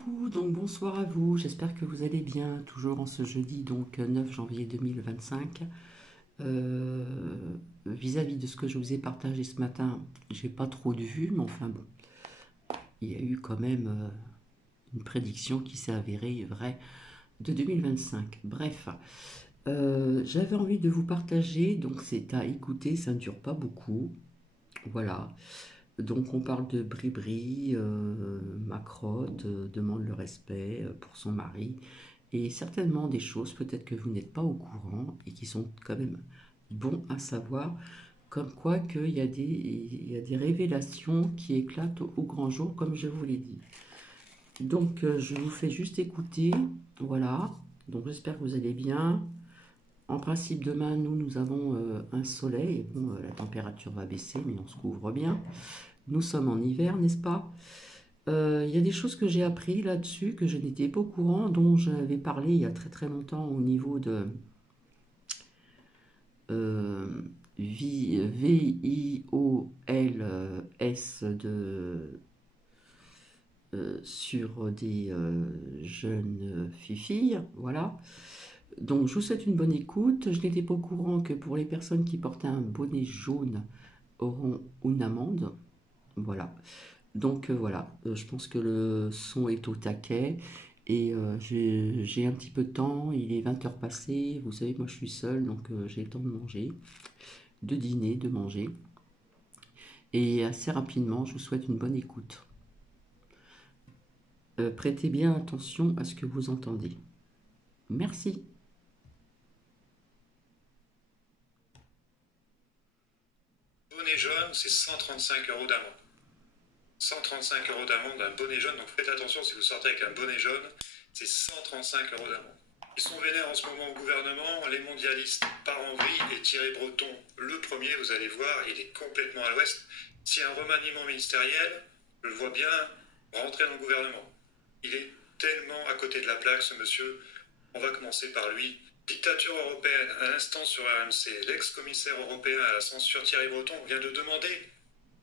coucou, donc bonsoir à vous, j'espère que vous allez bien, toujours en ce jeudi, donc 9 janvier 2025. Euh, Vis-à-vis de ce que je vous ai partagé ce matin, j'ai pas trop de vues, mais enfin bon, il y a eu quand même une prédiction qui s'est avérée vraie de 2025. Bref, j'avais envie de vous partager, donc c'est à écouter, ça ne dure pas beaucoup, voilà. Donc on parle de Bribri, Macrotte demande le respect pour son mari, et certainement des choses peut-être que vous n'êtes pas au courant et qui sont quand même bons à savoir, comme quoi il y a des révélations qui éclatent au grand jour, comme je vous l'ai dit. Donc je vous fais juste écouter, voilà, donc j'espère que vous allez bien. En principe, demain, nous avons un soleil. Bon, la température va baisser, mais on se couvre bien. Nous sommes en hiver, n'est-ce pas? Il y a des choses que j'ai appris là-dessus, que je n'étais pas au courant, dont j'avais parlé il y a très très longtemps au niveau de euh, VIOLS sur des jeunes filles, voilà. Donc je vous souhaite une bonne écoute. Je n'étais pas au courant que pour les personnes qui portaient un bonnet jaune auront une amende, voilà. Donc voilà, je pense que le son est au taquet et j'ai un petit peu de temps, il est 20 heures passées, vous savez, moi je suis seule, donc j'ai le temps de manger, de dîner, de manger. Et assez rapidement, je vous souhaite une bonne écoute. Prêtez bien attention à ce que vous entendez. Merci. Bonnet jaune, c'est 135 euros d'amende. 135 euros d'amende, un bonnet jaune, donc faites attention si vous sortez avec un bonnet jaune, c'est 135 euros d'amende. Ils sont vénères en ce moment au gouvernement, les mondialistes partent en vrille et Thierry Breton, le premier, vous allez voir, il est complètement à l'ouest. S'il y a un remaniement ministériel, je le vois bien rentrer dans le gouvernement. Il est tellement à côté de la plaque, ce monsieur. On va commencer par lui. Dictature européenne, à l'instant sur RMC, l'ex-commissaire européen à la censure Thierry Breton vient de demander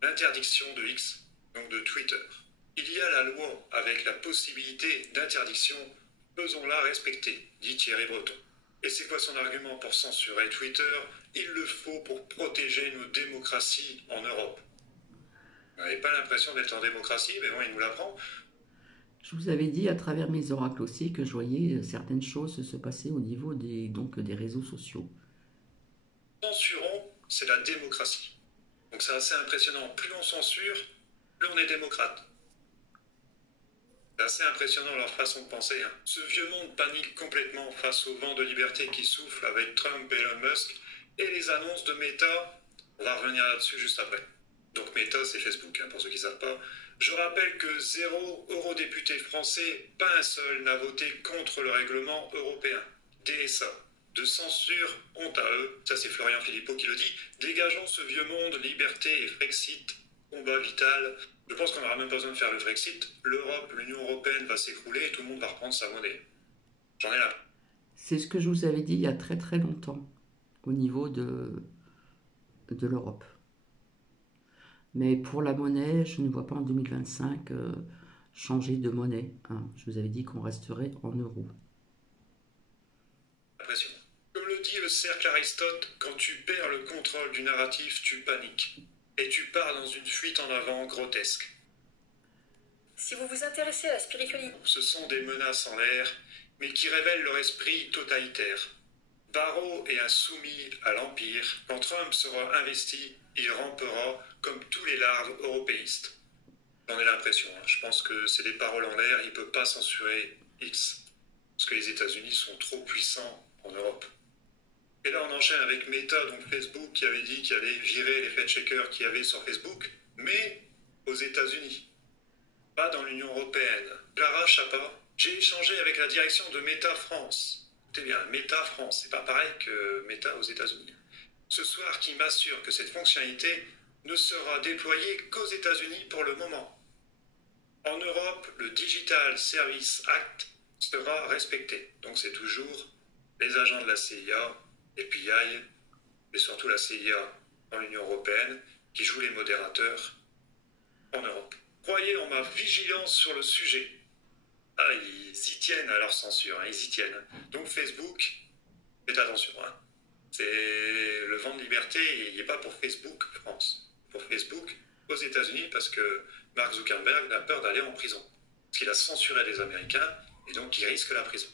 l'interdiction de X, donc de Twitter. Il y a la loi avec la possibilité d'interdiction, faisons-la respecter, dit Thierry Breton. Et c'est quoi son argument pour censurer Twitter? Il le faut pour protéger nos démocraties en Europe. Vous n'avez pas l'impression d'être en démocratie, mais bon, il nous l'apprend. Je vous avais dit à travers mes oracles aussi que je voyais certaines choses se passer au niveau donc, des réseaux sociaux. Censurons, c'est la démocratie. Donc c'est assez impressionnant. Plus on censure, plus on est démocrate. C'est assez impressionnant leur façon de penser. Ce vieux monde panique complètement face au vent de liberté qui souffle avec Trump et Elon Musk et les annonces de Meta. On va revenir là-dessus juste après. Donc Meta, c'est Facebook, pour ceux qui ne savent pas. Je rappelle que 0 eurodéputé français, pas un seul, n'a voté contre le règlement européen. DSA. De censure, honte à eux. Ça, c'est Florian Philippot qui le dit. Dégageons ce vieux monde, liberté et Frexit. Combat vital. Je pense qu'on n'aura même pas besoin de faire le Frexit. L'Europe, l'Union Européenne va s'écrouler et tout le monde va reprendre sa monnaie. J'en ai là. C'est ce que je vous avais dit il y a très très longtemps au niveau de l'Europe. Mais pour la monnaie, je ne vois pas en 2025 changer de monnaie, hein. Je vous avais dit qu'on resterait en euros. Impressionnant. Comme le dit le cercle Aristote, quand tu perds le contrôle du narratif, tu paniques. Et tu pars dans une fuite en avant grotesque. Si vous vous intéressez à la spiritualité, Ce sont des menaces en l'air, mais qui révèlent leur esprit totalitaire. Barreau est un soumis à l'Empire. Quand Trump sera investi, il rampera comme tous les larves européistes. J'en ai l'impression. Je pense que c'est des paroles en l'air. Il ne peut pas censurer X. Parce que les États-Unis sont trop puissants en Europe. Et là, on enchaîne avec Meta, donc Facebook, qui avait dit qu'il allait virer les fact-checkers qu'il y avait sur Facebook, mais aux États-Unis, pas dans l'Union européenne. Clara Chapa, j'ai échangé avec la direction de Meta France. Écoutez bien, Meta France, c'est pas pareil que Meta aux États-Unis. Ce soir, qui m'assure que cette fonctionnalité ne sera déployée qu'aux États-Unis pour le moment. En Europe, le Digital Service Act sera respecté. Donc c'est toujours les agents de la CIA, les PI, et surtout la CIA dans l'Union européenne, qui jouent les modérateurs en Europe. Croyez en ma vigilance sur le sujet. Ah, ils y tiennent à leur censure, hein, ils y tiennent. Donc Facebook, faites attention. Hein. C'est le vent de liberté, il n'est pas pour Facebook France. Pour Facebook aux États-Unis parce que Mark Zuckerberg a peur d'aller en prison. Parce qu'il a censuré les Américains et donc il risque la prison.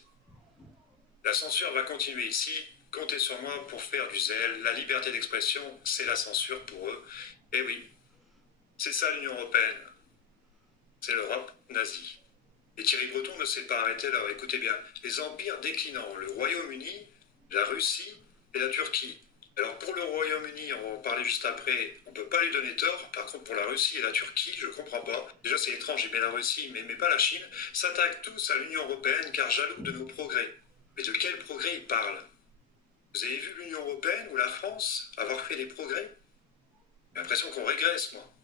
La censure va continuer ici. Comptez sur moi pour faire du zèle. La liberté d'expression, c'est la censure pour eux. Et oui, c'est ça l'Union européenne. C'est l'Europe nazie. Et Thierry Breton ne s'est pas arrêté là. Écoutez bien, les empires déclinants, le Royaume-Uni, la Russie et la Turquie. Alors pour le Royaume-Uni, on va en parler juste après, on ne peut pas lui donner tort. Par contre pour la Russie et la Turquie, je ne comprends pas. Déjà c'est étrange, il met la Russie, mais pas la Chine. S'attaquent tous à l'Union européenne car jaloux de nos progrès. Mais de quel progrès ils parlent? Vous avez vu l'Union européenne ou la France avoir fait des progrès? J'ai l'impression qu'on régresse, moi.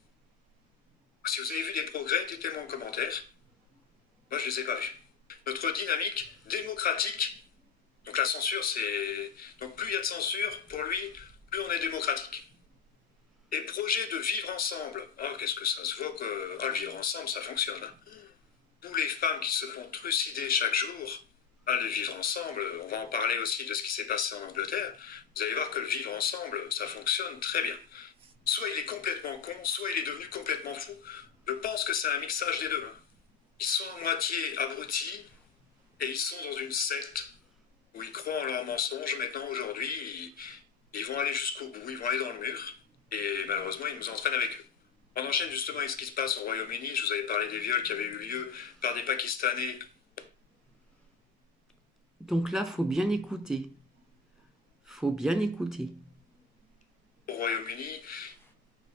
Si vous avez vu des progrès, dites-les-moi en commentaire. Moi, je ne les ai pas vus. Notre dynamique démocratique, donc la censure, c'est... Donc plus il y a de censure, pour lui, plus on est démocratique. Et projet de vivre ensemble. Oh, qu'est-ce que ça se voit que... Oh, le vivre ensemble, ça fonctionne. Hein. Tous les femmes qui se font trucider chaque jour, le vivre ensemble, on va en parler aussi de ce qui s'est passé en Angleterre. Vous allez voir que le vivre ensemble, ça fonctionne très bien. Soit il est complètement con, soit il est devenu complètement fou. Je pense que c'est un mixage des deux. Ils sont à moitié abrutis et ils sont dans une secte où ils croient en leurs mensonges. Maintenant, aujourd'hui, ils vont aller jusqu'au bout, ils vont aller dans le mur. Et malheureusement, ils nous entraînent avec eux. On enchaîne justement avec ce qui se passe au Royaume-Uni. Je vous avais parlé des viols qui avaient eu lieu par des Pakistanais. Donc là, faut bien écouter. Faut bien écouter. Au Royaume-Uni,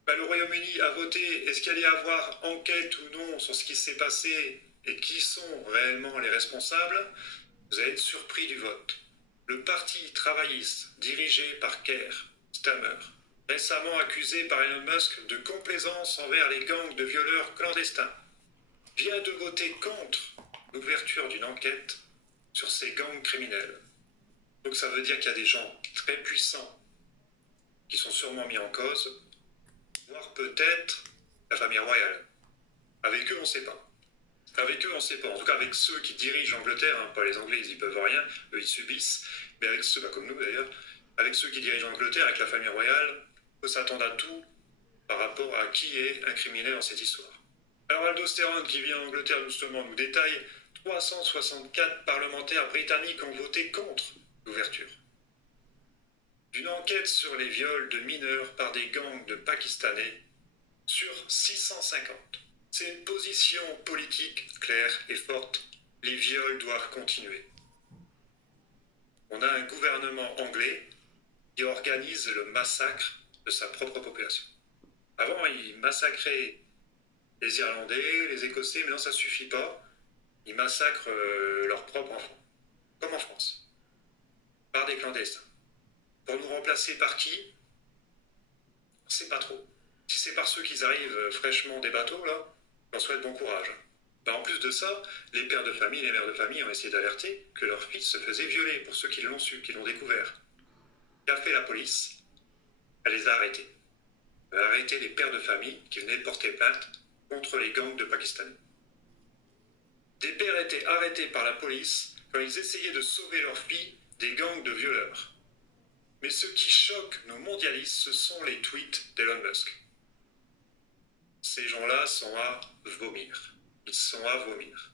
le Royaume-Uni a voté. Est-ce qu'il allait y avoir enquête ou non sur ce qui s'est passé et qui sont réellement les responsables? Vous allez être surpris du vote. Le parti travailliste, dirigé par Keir Starmer, récemment accusé par Elon Musk de complaisance envers les gangs de violeurs clandestins, vient de voter contre l'ouverture d'une enquête sur ces gangs criminels. Donc ça veut dire qu'il y a des gens très puissants qui sont sûrement mis en cause, voire peut-être la famille royale. Avec eux, on ne sait pas. Avec eux, on ne sait pas. En tout cas, avec ceux qui dirigent l'Angleterre, hein, pas les Anglais, ils n'y peuvent rien, eux, ils subissent. Mais avec ceux, comme nous d'ailleurs, avec ceux qui dirigent l'Angleterre, avec la famille royale, il faut s'attendre à tout par rapport à qui est incriminé dans cette histoire. Alors, Aldostérone, qui vient en Angleterre, justement, nous détaille 364 parlementaires britanniques ont voté contre l'ouverture d'une enquête sur les viols de mineurs par des gangs de Pakistanais sur 650. C'est une position politique claire et forte. Les viols doivent continuer. On a un gouvernement anglais qui organise le massacre de sa propre population. Avant, il massacrait les Irlandais, les Écossais, mais non, ça ne suffit pas. Ils massacrent leurs propres enfants, comme en France, par des clandestins. Pour nous remplacer par qui? On ne sait pas trop. Si c'est par ceux qui arrivent fraîchement des bateaux, là, on souhaite bon courage. En plus de ça, les pères de famille et les mères de famille ont essayé d'alerter que leur fils se faisait violer, pour ceux qui l'ont su, qui l'ont découvert. Qu'a fait la police? Elle les a arrêtés. Elle a arrêté les pères de famille qui venaient porter plainte contre les gangs de Pakistanais. Des pères étaient arrêtés par la police quand ils essayaient de sauver leurs filles des gangs de violeurs. Mais ce qui choque nos mondialistes, ce sont les tweets d'Elon Musk. Ces gens-là sont à vomir. Ils sont à vomir.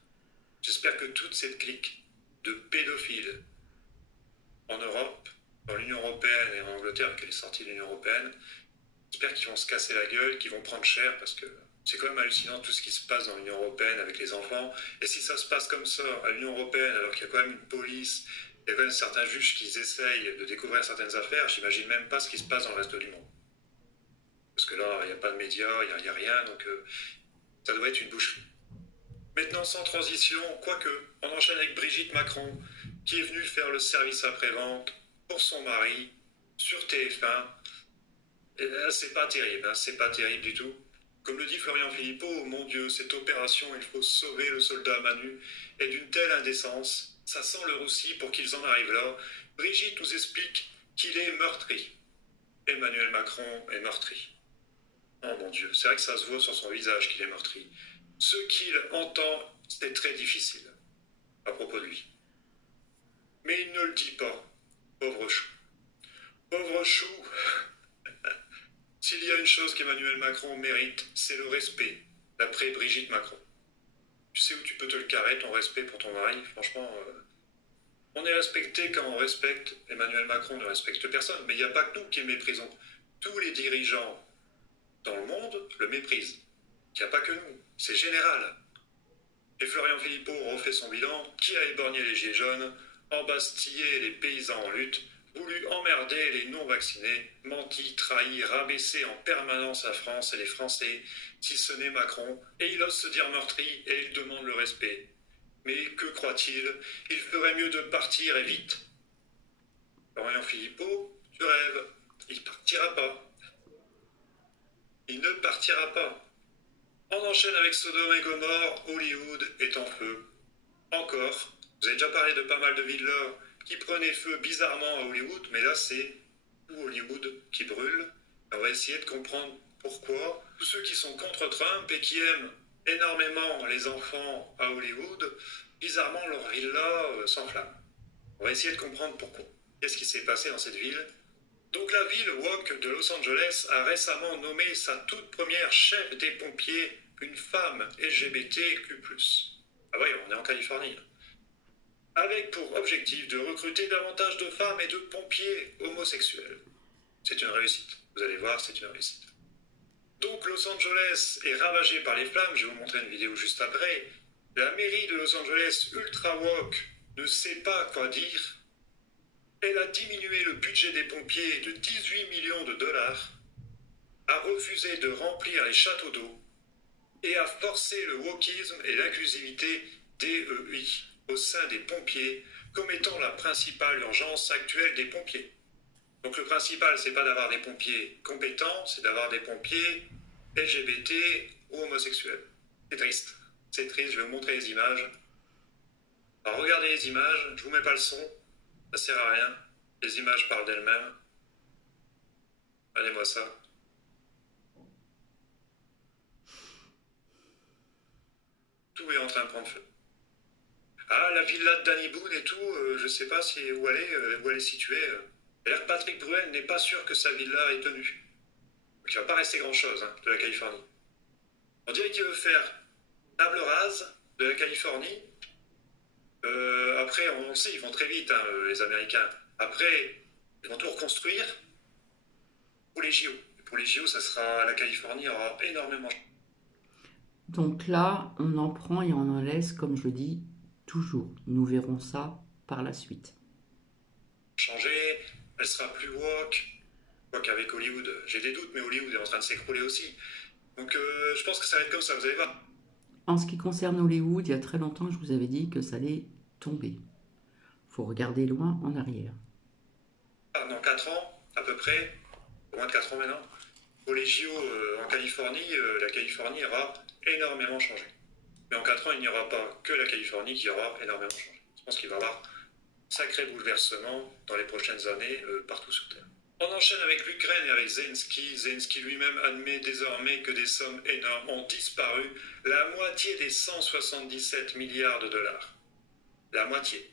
J'espère que toute cette clique de pédophiles en Europe, dans l'Union européenne et en Angleterre, qu'elle est sortie de l'Union européenne, j'espère qu'ils vont se casser la gueule, qu'ils vont prendre cher, parce que c'est quand même hallucinant tout ce qui se passe dans l'Union européenne avec les enfants. Et si ça se passe comme ça à l'Union européenne, alors qu'il y a quand même une police, il y a quand même certains juges qui essayent de découvrir certaines affaires, j'imagine même pas ce qui se passe dans le reste du monde. Parce que là, il n'y a pas de médias, il n'y a rien, donc ça doit être une boucherie. Maintenant, sans transition, quoique, on enchaîne avec Brigitte Macron, qui est venue faire le service après-vente pour son mari sur TF1. Et là, c'est pas terrible, hein, c'est pas terrible du tout. Comme le dit Florian Philippot, mon Dieu, cette opération, il faut sauver le soldat Manu, est d'une telle indécence. Ça sent le roussi pour qu'ils en arrivent là. Brigitte nous explique qu'il est meurtri. Emmanuel Macron est meurtri. Oh mon Dieu, c'est vrai que ça se voit sur son visage qu'il est meurtri. Ce qu'il entend, C'est très difficile à propos de lui. Mais il ne le dit pas, pauvre chou. Pauvre chou. S'il y a une chose qu'Emmanuel Macron mérite, c'est le respect, d'après Brigitte Macron. Tu sais où tu peux te le carrer, ton respect pour ton mari, franchement... On est respecté quand on respecte. Emmanuel Macron ne respecte personne, mais il n'y a pas que nous qui le méprisons. Tous les dirigeants dans le monde le méprisent. Il n'y a pas que nous, c'est général. Et Florian Philippot refait son bilan, qui a éborgné les gilets jaunes, embastillé les paysans en lutte, voulu emmerder les non-vaccinés, menti, trahi, rabaissé en permanence la France et les Français, si ce n'est Macron, et il ose se dire meurtri et il demande le respect. Mais que croit-il? Il ferait mieux de partir et vite. Florian Philippot, tu rêves, il partira pas. Il ne partira pas. On enchaîne avec Sodome et Gomorrhe, Hollywood est en feu. Encore, vous avez déjà parlé de pas mal de villas qui prenaient feu bizarrement à Hollywood, mais là c'est tout Hollywood qui brûle. On va essayer de comprendre pourquoi. Tous ceux qui sont contre Trump et qui aiment énormément les enfants à Hollywood, bizarrement leur villa s'enflamme. On va essayer de comprendre pourquoi. Qu'est-ce qui s'est passé dans cette ville? Donc la ville woke de Los Angeles a récemment nommé sa toute première chef des pompiers une femme LGBTQ+. Ah oui, on est en Californie. Avec pour objectif de recruter davantage de femmes et de pompiers homosexuels. C'est une réussite. Vous allez voir, c'est une réussite. Donc Los Angeles est ravagé par les flammes, je vais vous montrer une vidéo juste après. La mairie de Los Angeles, ultra woke, ne sait pas quoi dire. Elle a diminué le budget des pompiers de 18 millions de dollars, a refusé de remplir les châteaux d'eau et a forcé le wokisme et l'inclusivité DEI au sein des pompiers comme étant la principale urgence actuelle des pompiers. Donc le principal, c'est pas d'avoir des pompiers compétents, c'est d'avoir des pompiers LGBT ou homosexuels. C'est triste. C'est triste, je vais vous montrer les images. Alors regardez les images, je vous mets pas le son, ça sert à rien. Les images parlent d'elles-mêmes. Regardez-moi ça. Tout est en train de prendre feu. Ah, la villa de Danny Boone et tout, je sais pas où elle est située. D'ailleurs, Patrick Bruel n'est pas sûr que sa villa est tenue. Donc il va pas rester grand-chose de la Californie. On dirait qu'il veut faire table rase de la Californie. Après, on le sait, ils vont très vite, les Américains. Après, ils vont tout reconstruire pour les JO. Et pour les JO, ça sera, la Californie aura énormément. Donc là, on en prend et on en laisse, comme je le dis, toujours. Nous verrons ça par la suite. Changer, elle sera plus woke. Quoi qu'avec Hollywood, j'ai des doutes, mais Hollywood est en train de s'écrouler aussi. Donc je pense que ça va être comme ça, vous allez voir. En ce qui concerne Hollywood, il y a très longtemps, je vous avais dit que ça allait tomber. Il faut regarder loin en arrière. Dans 4 ans, à peu près, moins de 4 ans maintenant, pour les JO en Californie, la Californie aura énormément changé. Mais en 4 ans, il n'y aura pas que la Californie qui aura énormément changé. Je pense qu'il va y avoir un sacré bouleversement dans les prochaines années partout sur Terre. On enchaîne avec l'Ukraine et avec Zelensky. Zelensky lui-même admet désormais que des sommes énormes ont disparu, la moitié des 177 milliards de dollars. La moitié.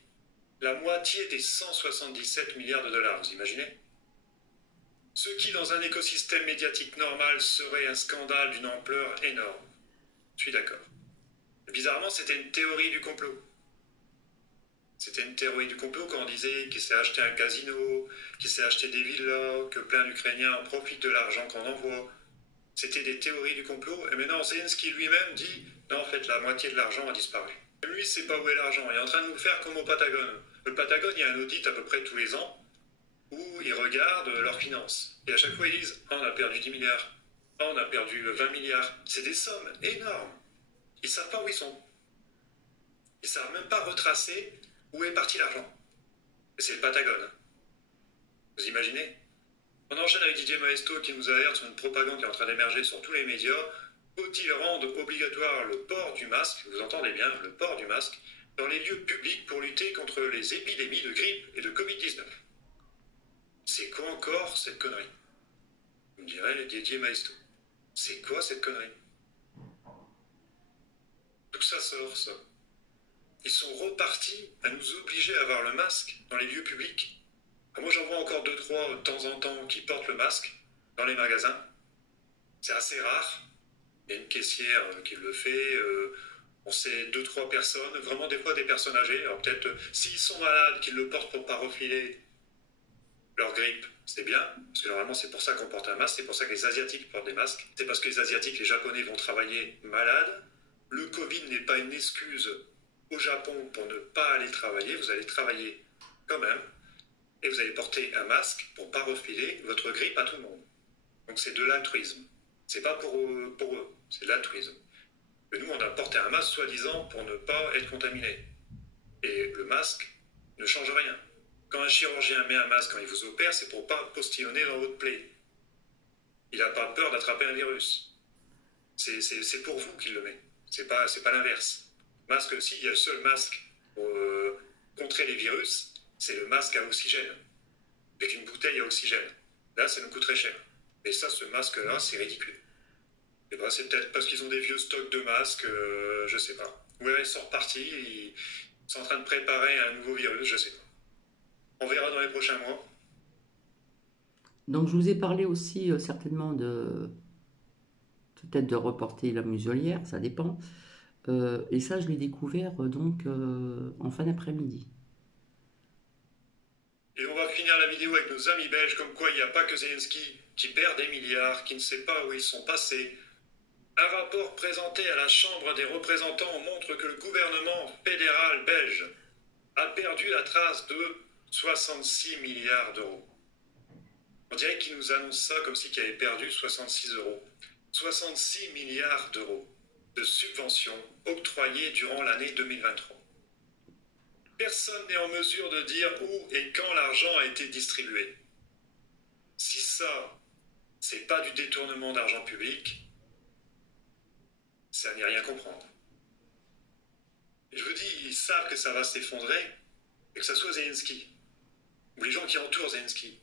La moitié des 177 milliards de dollars, vous imaginez? Ce qui, dans un écosystème médiatique normal, serait un scandale d'une ampleur énorme. Je suis d'accord. Bizarrement, c'était une théorie du complot. C'était une théorie du complot quand on disait qu'il s'est acheté un casino, qu'il s'est acheté des villas, que plein d'Ukrainiens en profitent de l'argent qu'on envoie. C'était des théories du complot. Et maintenant, Zelensky lui-même dit « Non, en fait, la moitié de l'argent a disparu ». Lui, il ne sait pas où est l'argent. Il est en train de nous faire comme au Patagone. Le Patagone, il y a un audit à peu près tous les ans où ils regardent leurs finances. Et à chaque fois, ils disent « On a perdu 10 milliards. On a perdu 20 milliards. » C'est des sommes énormes. Ils ne savent pas où ils sont. Ils ne savent même pas retracer où est parti l'argent. Et c'est le Patagone. Vous imaginez? On enchaîne avec Didier Maesto qui nous alerte sur une propagande qui est en train d'émerger sur tous les médias. Faut-il rendre obligatoire le port du masque, vous entendez bien, le port du masque, dans les lieux publics pour lutter contre les épidémies de grippe et de Covid-19? C'est quoi encore cette connerie? Vous me direz Didier Maesto. C'est quoi cette connerie? D'où ça sort, ça? ils sont repartis à nous obliger à avoir le masque dans les lieux publics. Moi, j'en vois encore 2-3 de temps en temps qui portent le masque dans les magasins. C'est assez rare. Il y a une caissière qui le fait. On sait 2-3 personnes, vraiment des fois des personnes âgées. Alors peut-être s'ils sont malades, qu'ils le portent pour ne pas refiler leur grippe, c'est bien. Parce que normalement, c'est pour ça qu'on porte un masque. C'est pour ça que les Asiatiques portent des masques. C'est parce que les Asiatiques, les Japonais vont travailler malades. Le Covid n'est pas une excuse au Japon pour ne pas aller travailler. Vous allez travailler quand même. Et vous allez porter un masque pour ne pas refiler votre grippe à tout le monde. Donc c'est de l'altruisme. C'est pas pour eux, c'est de l'altruisme. Et nous, on a porté un masque soi-disant pour ne pas être contaminé. Et le masque ne change rien. Quand un chirurgien met un masque quand il vous opère, c'est pour ne pas postillonner dans votre plaie. Il n'a pas peur d'attraper un virus. C'est pour vous qu'il le met. C'est pas l'inverse. Masque, si, il y a le seul masque pour contrer les virus, c'est le masque à oxygène. Avec une bouteille à oxygène. Là, ça nous coûte très cher. Et ça, ce masque-là, c'est ridicule. Et ben, c'est peut-être parce qu'ils ont des vieux stocks de masques, je sais pas. Ouais, ils sont repartis, ils sont en train de préparer un nouveau virus, je sais pas. On verra dans les prochains mois. Donc je vous ai parlé aussi certainement de peut-être de reporter la muselière, ça dépend. Et ça, je l'ai découvert donc en fin d'après-midi. Et on va finir la vidéo avec nos amis belges, comme quoi il n'y a pas que Zelensky qui perd des milliards, qui ne sait pas où ils sont passés. Un rapport présenté à la Chambre des représentants montre que le gouvernement fédéral belge a perdu la trace de 66 milliards d'euros. On dirait qu'il nous annonce ça comme si qu'il avait perdu 66 euros. 66 milliards d'euros de subventions octroyées durant l'année 2023. Personne n'est en mesure de dire où et quand l'argent a été distribué. Si ça, c'est pas du détournement d'argent public, ça n'est rien comprendre. Et je vous dis, ils savent que ça va s'effondrer, et que ça soit Zelensky, ou les gens qui entourent Zelensky,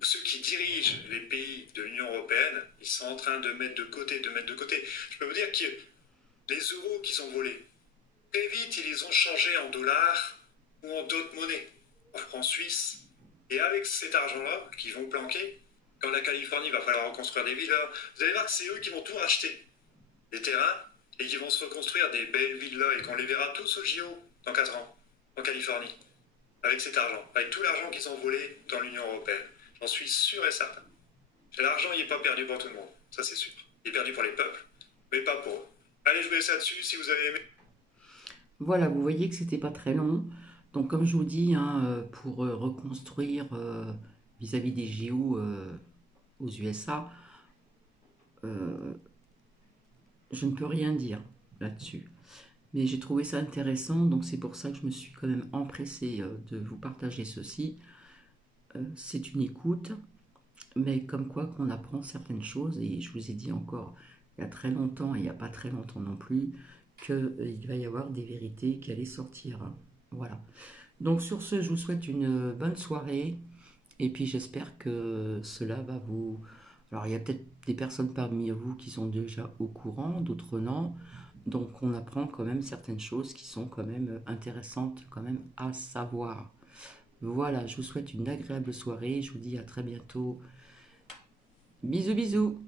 ou ceux qui dirigent les pays de l'Union européenne, ils sont en train de mettre de côté. Je peux vous dire que les euros qu'ils ont volés, très vite, ils les ont changés en dollars ou en d'autres monnaies, en francs suisses. Et avec cet argent-là qu'ils vont planquer, quand la Californie va falloir reconstruire des villas, vous allez voir que c'est eux qui vont tout racheter. Des terrains, et qui vont se reconstruire des belles villas, et qu'on les verra tous au JO dans 4 ans, en Californie, avec cet argent, avec tout l'argent qu'ils ont volé dans l'Union européenne. J'en suis sûr et certain. L'argent, il n'est pas perdu pour tout le monde, ça c'est sûr. Il est perdu pour les peuples, mais pas pour eux. Allez, je vous laisse là-dessus, si vous avez aimé. Voilà, vous voyez que c'était pas très long. Donc comme je vous dis, hein, pour reconstruire vis-à-vis des JO aux USA, je ne peux rien dire là-dessus. Mais j'ai trouvé ça intéressant, donc c'est pour ça que je me suis quand même empressée de vous partager ceci. C'est une écoute, mais comme quoi qu'on apprend certaines choses, et je vous ai dit encore il y a très longtemps, et il n'y a pas très longtemps non plus, qu'il va y avoir des vérités qui allaient sortir. Voilà. Donc sur ce, je vous souhaite une bonne soirée, et puis j'espère que cela va vous... Alors il y a peut-être des personnes parmi vous qui sont déjà au courant, d'autres non. Donc on apprend quand même certaines choses qui sont quand même intéressantes quand même à savoir. Voilà, je vous souhaite une agréable soirée, je vous dis à très bientôt. Bisous bisous.